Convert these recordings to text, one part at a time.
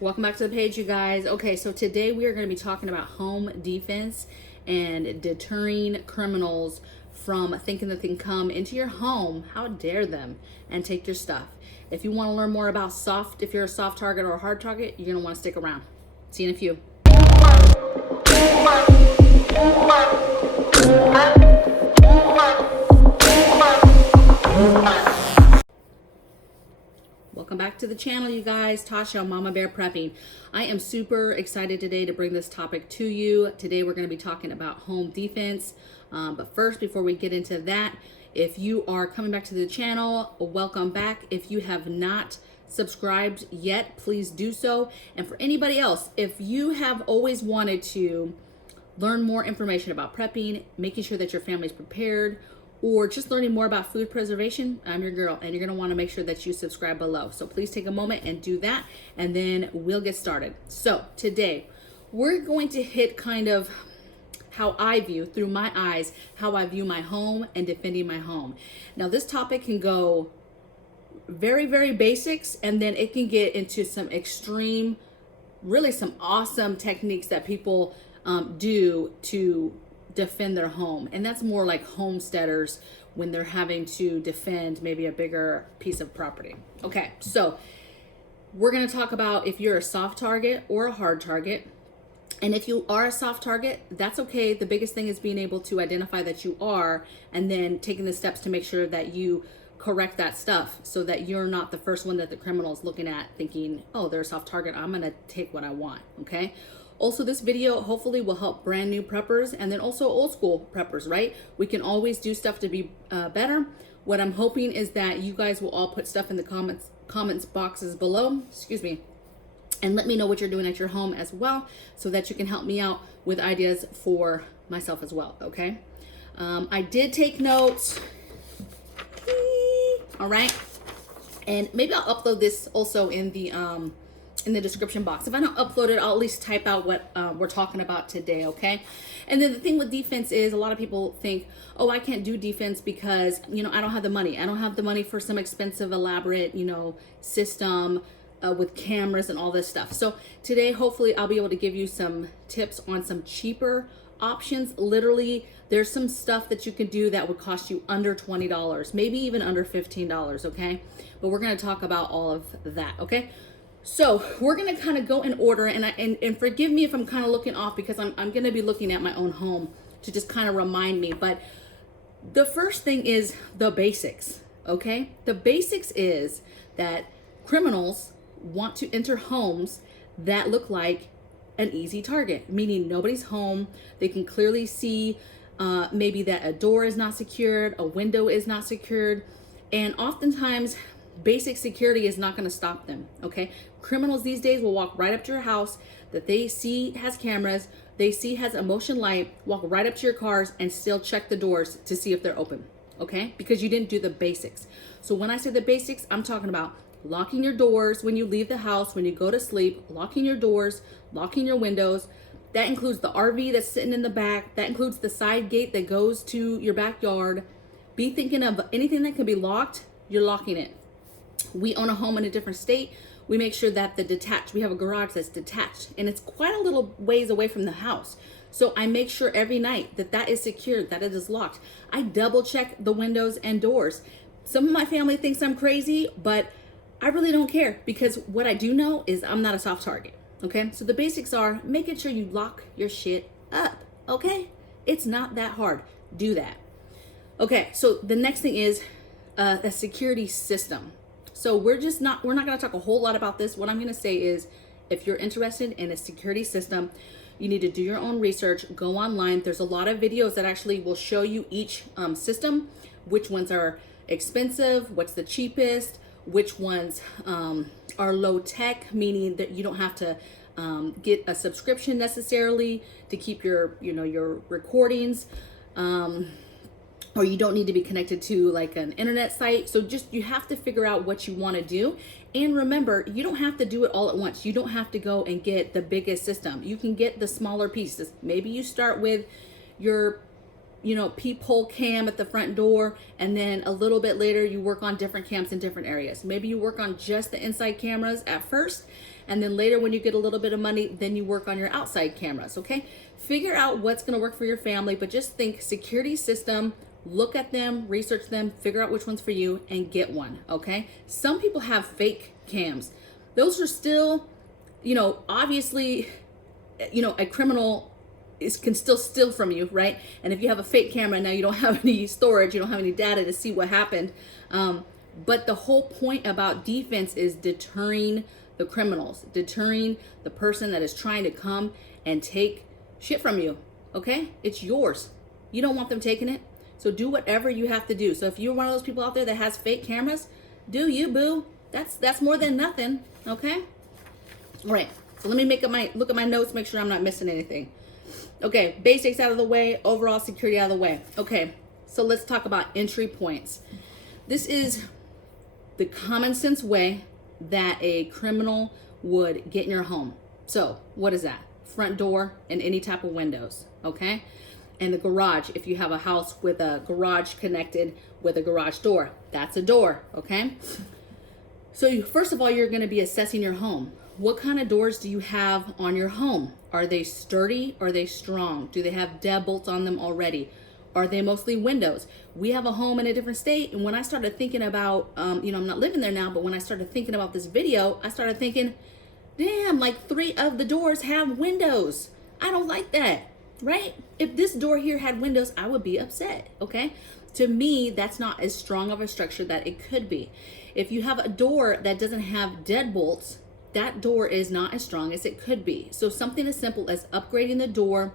Welcome back to the page, you guys. Okay, so today we are going to be talking about home defense and deterring criminals from thinking that they can come into your home, how dare them, and take your stuff. If you want to learn more about if you're a soft target or a hard target, you're going to want to stick around. See you in a few. Welcome back to the channel, you guys. Tasha, Mama Bear Prepping. I am super excited today to bring this topic to you. Today we're going to be talking about home defense. But first, before we get into that, if you are coming back to the channel, welcome back. If you have not subscribed yet, please do so. And for anybody else, if you have always wanted to learn more information about prepping, making sure that your family's prepared, or just learning more about food preservation, I'm your girl, and you're gonna wanna make sure that you subscribe below. So please take a moment and do that, and then we'll get started. So today, we're going to hit kind of how I view, through my eyes, how I view my home and defending my home. Now this topic can go very, very basics, and then it can get into some extreme, really some awesome techniques that people do to defend their home. And that's more like homesteaders when they're having to defend maybe a bigger piece of property. Okay, so we're going to talk about if you're a soft target or a hard target. And if you are a soft target, that's okay. The biggest thing is being able to identify that you are, and then taking the steps to make sure that you correct that stuff so that you're not the first one that the criminal is looking at thinking, oh, they're a soft target, I'm going to take what I want. Okay. Also, this video hopefully will help brand new preppers and then also old school preppers, right? We can always do stuff to be better. What I'm hoping is that you guys will all put stuff in the comments boxes below, excuse me, and let me know what you're doing at your home as well so that you can help me out with ideas for myself as well, okay? I did take notes, all right? And maybe I'll upload this also in the description box. If I don't upload it, I'll at least type out what we're talking about today, okay? And then the thing with defense is a lot of people think, oh, I can't do defense because, I don't have the money. I don't have the money for some expensive, elaborate, system with cameras and all this stuff. So today, hopefully, I'll be able to give you some tips on some cheaper options. Literally, there's some stuff that you can do that would cost you under $20, maybe even under $15, okay? But we're gonna talk about all of that, okay? So we're gonna kind of go in order, and forgive me if I'm kind of looking off because I'm gonna be looking at my own home to just kind of remind me. But the first thing is the basics, okay? The basics is that criminals want to enter homes that look like an easy target, meaning nobody's home. They can clearly see maybe that a door is not secured, a window is not secured, and oftentimes basic security is not going to stop them, okay? Criminals these days will walk right up to your house that they see has cameras, they see has a motion light, walk right up to your cars and still check the doors to see if they're open, okay? Because you didn't do the basics. So when I say the basics, I'm talking about locking your doors when you leave the house, when you go to sleep, locking your doors, locking your windows. That includes the RV that's sitting in the back. That includes the side gate that goes to your backyard. Be thinking of anything that can be locked, you're locking it. We own a home in a different state. We make sure that we have a garage that's detached, and it's quite a little ways away from the house. So I make sure every night that is secured, that it is locked. I double check the windows and doors. Some of my family thinks I'm crazy, but I really don't care because what I do know is I'm not a soft target, okay? So the basics are making sure you lock your shit up, okay? It's not that hard. Do that. Okay, so the next thing is a security system. So we're not going to talk a whole lot about this. What I'm going to say is if you're interested in a security system, you need to do your own research, go online. There's a lot of videos that actually will show you each system, which ones are expensive, what's the cheapest, which ones are low tech, meaning that you don't have to get a subscription necessarily to keep your recordings. Or you don't need to be connected to like an internet site. So you have to figure out what you want to do. And remember, you don't have to do it all at once. You don't have to go and get the biggest system. You can get the smaller pieces. Maybe you start with your peephole cam at the front door, and then a little bit later you work on different cams in different areas. Maybe you work on just the inside cameras at first, and then later when you get a little bit of money, then you work on your outside cameras, okay? Figure out what's gonna work for your family, but just think security system, look at them, research them, figure out which one's for you, and get one, okay? Some people have fake cams. Those are still, obviously, a criminal can still steal from you, right? And if you have a fake camera, now you don't have any storage, you don't have any data to see what happened. But the whole point about defense is deterring the criminals, deterring the person that is trying to come and take shit from you, okay? It's yours. You don't want them taking it. So do whatever you have to do. So if you're one of those people out there that has fake cameras, do you, boo. That's more than nothing, okay? All right, so let me look at my notes, make sure I'm not missing anything. Okay, basics out of the way, overall security out of the way. Okay, so let's talk about entry points. This is the common sense way that a criminal would get in your home. So what is that? Front door and any type of windows, okay? And the garage, if you have a house with a garage connected with a garage door, that's a door, okay? So first of all, you're gonna be assessing your home. What kind of doors do you have on your home? Are they sturdy? Are they strong? Do they have deadbolts on them already? Are they mostly windows? We have a home in a different state, and when I started thinking about, I'm not living there now, but when I started thinking about this video, I started thinking, damn, like 3 of the doors have windows. I don't like that, right? If this door here had windows, I would be upset, okay? To me, that's not as strong of a structure that it could be. If you have a door that doesn't have deadbolts, that door is not as strong as it could be. So something as simple as upgrading the door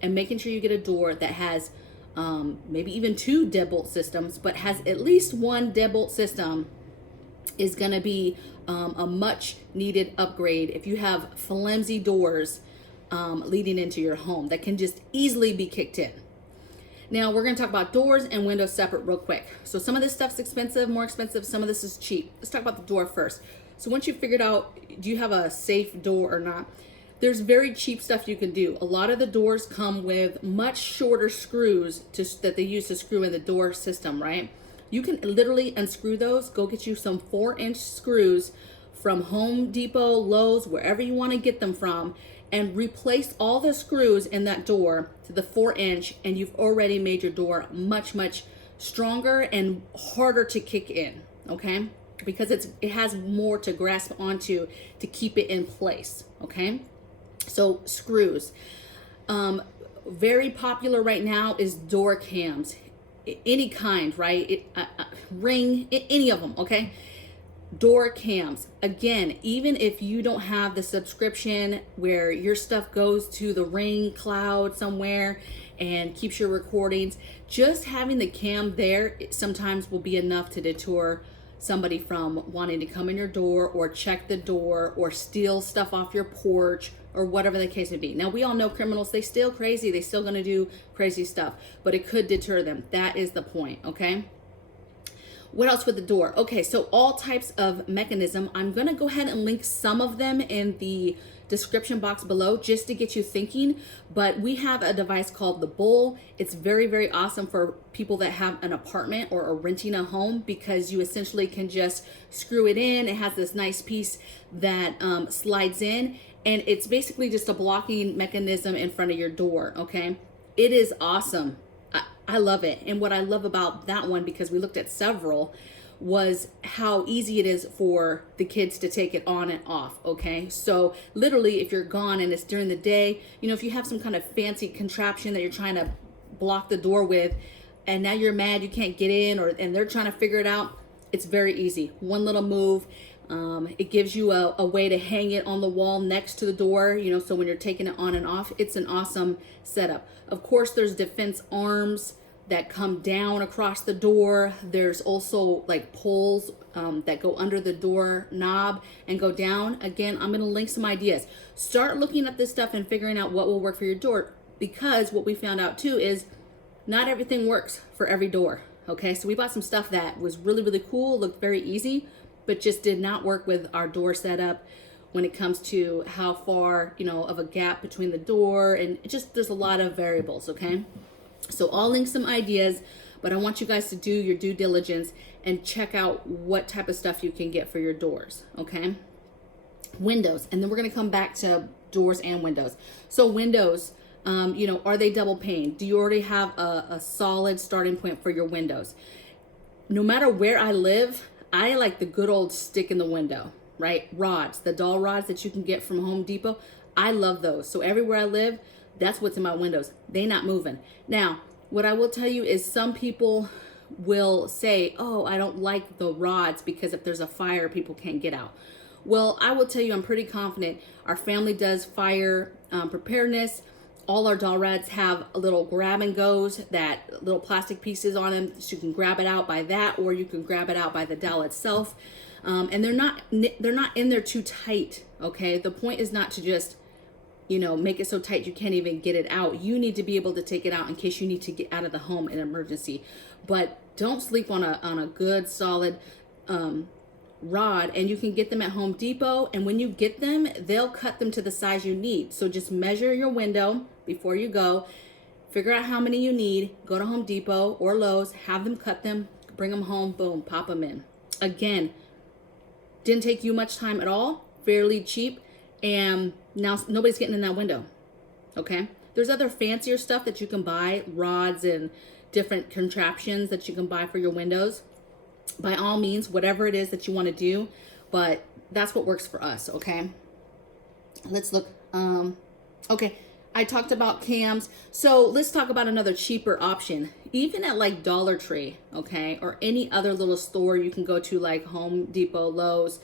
and making sure you get a door that has maybe even 2 deadbolt systems, but has at least 1 deadbolt system is gonna be a much needed upgrade if you have flimsy doors leading into your home that can just easily be kicked in. Now we're gonna talk about doors and windows separate real quick. So some of this stuff's expensive, more expensive, some of this is cheap. Let's talk about the door first. So once you've figured out, do you have a safe door or not? There's very cheap stuff you can do. A lot of the doors come with much shorter screws that they use to screw in the door system, right? You can literally unscrew those. Go get you some 4-inch screws from Home Depot, Lowe's, wherever you want to get them from, and replace all the screws in that door to the 4-inch, and you've already made your door much, much stronger and harder to kick in, okay? Because it has more to grasp onto to keep it in place, okay? So screws. Very popular right now is door cams. Any kind, right? Ring, any of them, okay? Door cams. Again, even if you don't have the subscription where your stuff goes to the Ring cloud somewhere and keeps your recordings, just having the cam there sometimes will be enough to deter somebody from wanting to come in your door or check the door or steal stuff off your porch or whatever the case may be. Now, we all know criminals, they still crazy, they still gonna do crazy stuff, but it could deter them. That is the point, okay? What else with the door? Okay, so all types of mechanism. I'm gonna go ahead and link some of them in the description box below just to get you thinking, but we have a device called the Bull. It's very, very awesome for people that have an apartment or are renting a home because you essentially can just screw it in. It has this nice piece that slides in, and it's basically just a blocking mechanism in front of your door, okay? It is awesome. I love it. And what I love about that one, because we looked at several, was how easy it is for the kids to take it on and off, okay? So literally, if you're gone and it's during the day, if you have some kind of fancy contraption that you're trying to block the door with, and now you're mad you can't get in, and they're trying to figure it out, it's very easy. One little move. It gives you a way to hang it on the wall next to the door, so when you're taking it on and off, it's an awesome setup. Of course, there's defense arms that come down across the door. There's also like poles that go under the door knob and go down. Again, I'm gonna link some ideas. Start looking at this stuff and figuring out what will work for your door, because what we found out too is not everything works for every door, okay? So we bought some stuff that was really, really cool, looked very easy, but just did not work with our door setup when it comes to how far, of a gap between the door, and there's a lot of variables, okay? So I'll link some ideas, but I want you guys to do your due diligence and check out what type of stuff you can get for your doors, okay? Windows, and then we're going to come back to doors and windows. So windows, are they double pane? Do you already have a solid starting point for your windows? No matter where I live, I like the good old stick in the window, right? Rods, the doll rods that you can get from Home Depot. I love those. So everywhere I live, that's what's in my windows. They not moving. Now, what I will tell you is some people will say, oh, I don't like the rods because if there's a fire, people can't get out. Well, I will tell you, I'm pretty confident our family does fire preparedness. All our doll rods have a little grab and goes, that little plastic pieces on them, so you can grab it out by that, or you can grab it out by the dowel itself. And they're not in there too tight. Okay, the point is not to just make it so tight you can't even get it out. You need to be able to take it out in case you need to get out of the home in an emergency. But don't sleep on a good solid rod, and you can get them at Home Depot, and when you get them, they'll cut them to the size you need. So just measure your window before you go, figure out how many you need, go to Home Depot or Lowe's, have them cut them, bring them home, boom, pop them in. Again, didn't take you much time at all, fairly cheap, and now nobody's getting in that window. Okay, there's other fancier stuff that you can buy, rods and different contraptions that you can buy for your windows. By all means, whatever it is that you want to do, but that's what works for us. Okay, let's look. Okay, I talked about cams, so let's talk about another cheaper option. Even at like Dollar Tree, okay, or any other little store you can go to, like Home Depot, Lowe's,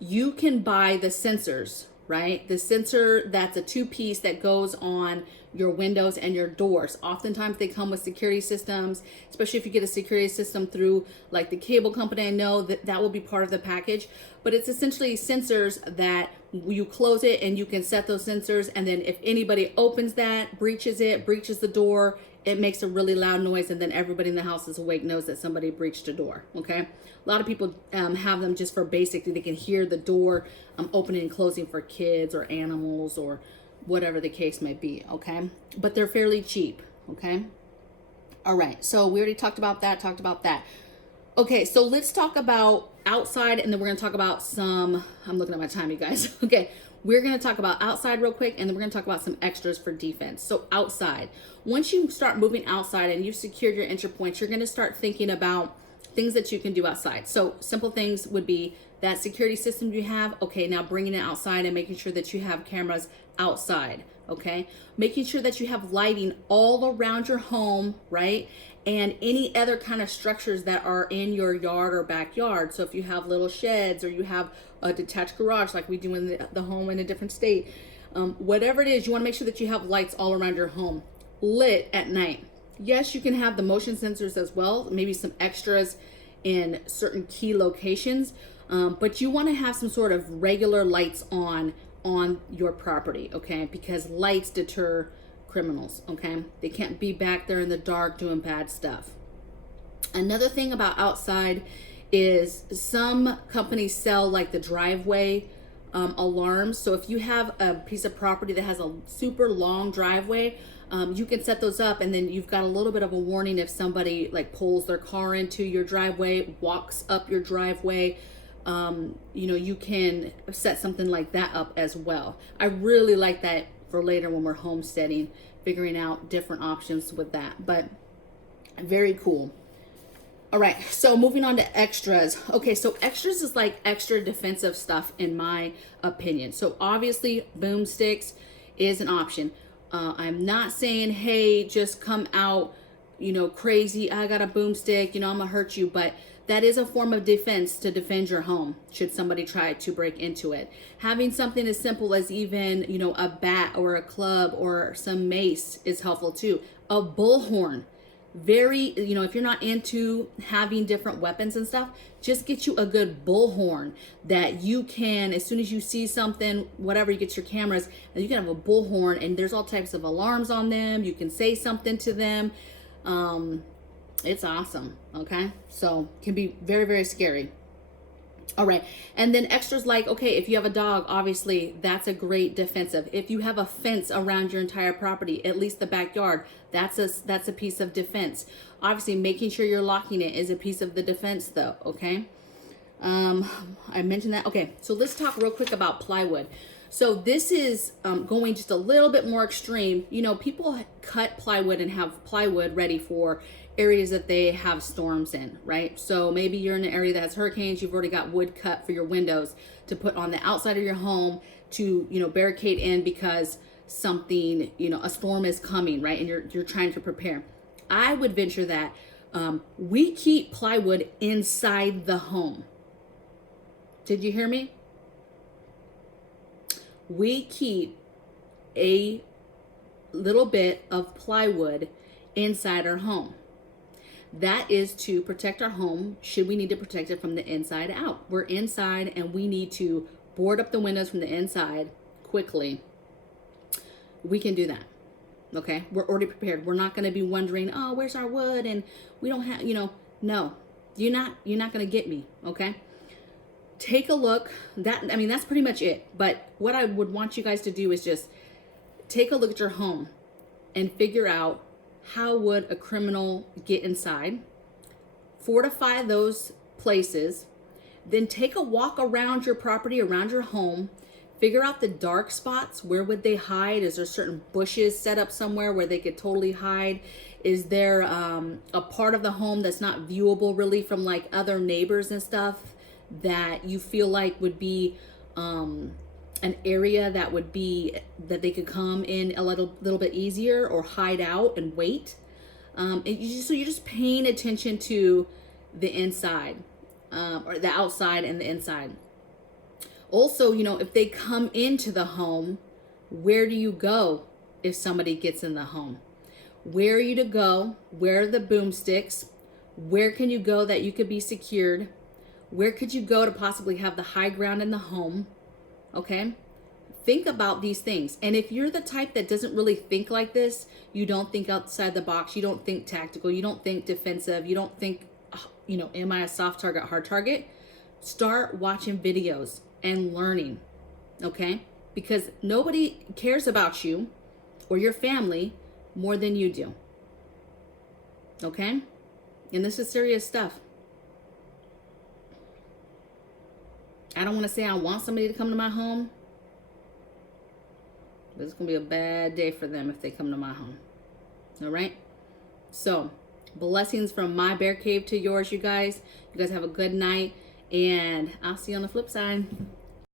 you can buy the sensors, right? The sensor that's a 2-piece that goes on your windows and your doors. Oftentimes they come with security systems, especially if you get a security system through like the cable company. I know that will be part of the package, but it's essentially sensors that you close it and you can set those sensors, and then if anybody opens that, breaches the door, it makes a really loud noise, and then everybody in the house is awake, knows that somebody breached a door. Okay, a lot of people have them just for basically they can hear the door opening and closing for kids or animals or whatever the case may be. Okay, but they're fairly cheap. Okay, all right, so we already talked about that. Okay, so let's talk about outside, and then we're going to talk about some, I'm looking at my time, you guys. Okay, we're going to talk about outside real quick, and then we're going to talk about some extras for defense. So outside, once you start moving outside and you've secured your entry points, you're going to start thinking about things that you can do outside. So simple things would be that security system you have. Okay, now bringing it outside and making sure that you have cameras outside. Okay, making sure that you have lighting all around your home, right? And any other kind of structures that are in your yard or backyard. So if you have little sheds or you have a detached garage like we do in the home in a different state, whatever it is, you want to make sure that you have lights all around your home, lit at night. Yes, you can have the motion sensors as well, maybe some extras in certain key locations, but you want to have some sort of regular lights on your property, okay? Because lights deter criminals, okay? They can't be back there in the dark doing bad stuff. Another thing about outside is some companies sell like the driveway alarms. So if you have a piece of property that has a super long driveway, you can set those up, and then you've got a little bit of a warning if somebody like pulls their car into your driveway, walks up your driveway. You can set something like that up as well. I really like that for later when we're homesteading, figuring out different options with that, but very cool. All right, so moving on to extras. Okay, so extras is like extra defensive stuff in my opinion. So obviously boomsticks is an option. I'm not saying, hey, just come out, crazy, I got a boomstick, I'm gonna hurt you, but that is a form of defense to defend your home should somebody try to break into it. Having something as simple as even, a bat or a club or some mace is helpful too. A bullhorn, if you're not into having different weapons and stuff, just get you a good bullhorn that you can, as soon as you see something, whatever, you get your cameras, and you can have a bullhorn, and there's all types of alarms on them. You can say something to them. It's awesome. Okay, so can be very, very scary. All right. And then extras like, okay, if you have a dog, obviously that's a great defensive. If you have a fence around your entire property, at least the backyard, that's a piece of defense. Obviously, making sure you're locking it is a piece of the defense though, okay? I mentioned that. Okay, so let's talk real quick about plywood. So this is going just a little bit more extreme. You know, people cut plywood and have plywood ready for areas that they have storms in, right? So maybe you're in an area that has hurricanes, you've already got wood cut for your windows to put on the outside of your home to, you know, barricade in because something, you know, a storm is coming, right? And you're trying to prepare. I would venture that we keep plywood inside the home. Did you hear me? We keep a little bit of plywood inside our home. That is to protect our home should we need to protect it from the inside out. We're inside and we need to board up the windows from the inside quickly. We can do that. Okay, we're already prepared. We're not going to be wondering, oh, where's our wood? And we don't have, you know, no, you're not going to get me. Okay. Take a look. I mean, that's pretty much it. But what I would want you guys to do is just take a look at your home and figure out how would a criminal get inside. Fortify those places. Then take a walk around your property, around your home. Figure out the dark spots. Where would they hide? Is there certain bushes set up somewhere where they could totally hide? Is there a part of the home that's not viewable really from like other neighbors and stuff that you feel like would be an area that would be that they could come in a little bit easier or hide out and wait? So you're just paying attention to the inside or the outside and the inside. Also, you know, if they come into the home, where do you go if somebody gets in the home? Where are you to go? Where are the boomsticks? Where can you go that you could be secured? Where could you go to possibly have the high ground in the home? Okay? Think about these things. And if you're the type that doesn't really think like this, you don't think outside the box, you don't think tactical, you don't think defensive, you don't think, you know, am I a soft target, hard target? Start watching videos and learning, okay? Because nobody cares about you or your family more than you do, okay? And this is serious stuff. I don't want to say I want somebody to come to my home, but it's going to be a bad day for them if they come to my home, all right? So, blessings from my bear cave to yours, you guys. You guys have a good night. And I'll see you on the flip side.